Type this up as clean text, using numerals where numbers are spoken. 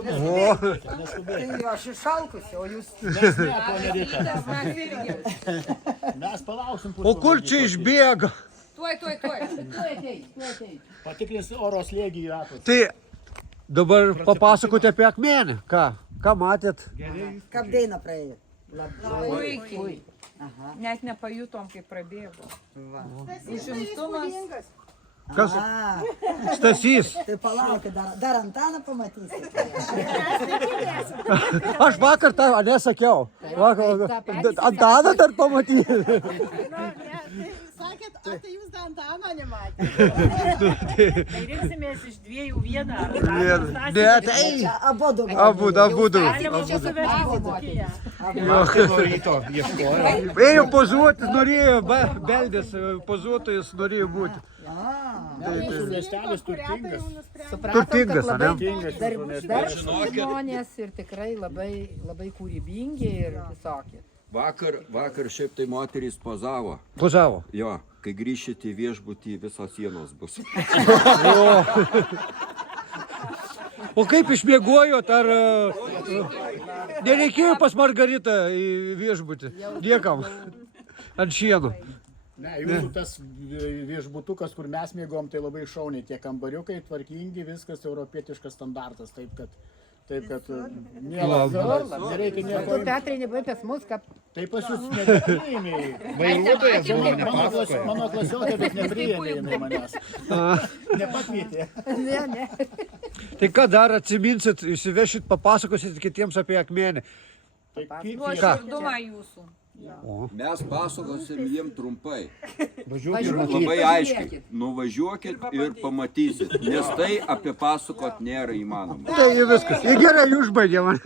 O, Tai aš išalkusi, o jūs... Mes palauksim. o kur čia išbėga? Tuoj. Patikrins oro slėgį į ratus. Tai dabar papasakoti apie akmenį. Ką matėt? Kaip daina praėjo? Puikiai. Net nepajutom, kaip prabėgo. Užimtumas. Kas? Stasys. Tai palaukit, dar Antaną pamatysite. Aš vakar tą nesakiau. Antaną dar pamatyti. Sakėt, tai jūs dar Antano nematėte. Tai rinksimės iš dviejų vieną. Ne, tai. Abudu. Abudu. Ėjo pozuotis, norėjo, beldės pozuotojas norėjo būti. Mūsų miestelis turtingas. Turtingas, ane? Dar žmonės ir tikrai labai kūrybingi ir visokie. Vakar šiaip tai moterys pozavo. Pozavo. Jo, kai grįšite į viešbutį, visos sienos bus. O kaip išmiegojot, ar nereikėjo pas Margaritą į viešbutį? Niekam. Ant šienų. Ne, jūsų tas viešbutukas, kur mes mėgom, tai labai šauniai. Tie kambariukai tvarkingi, viskas europietiškas standartas. Taip kad nereikia nieko. Tu, Petrai, nebuvai pas mus, kad... Tai pas jūs nepriėmė. Vairuotojas buvo, nepasakoja. Mano klasiokė, bet nepriėmė jinai manęs. Nepakvietė. Ne. Tai ką dar atsiminsit, įsivešit, papasakosit kitiems apie akmenį. Nuoširdumą jūsų. Mes pasakosim jiem trumpai. Važiuokit. Labai aiškiai. Nuvažiuokit ir pamatysit. Nes tai apie pasakot nėra įmanoma. Tai viskas. Ir gerai užbaigėm.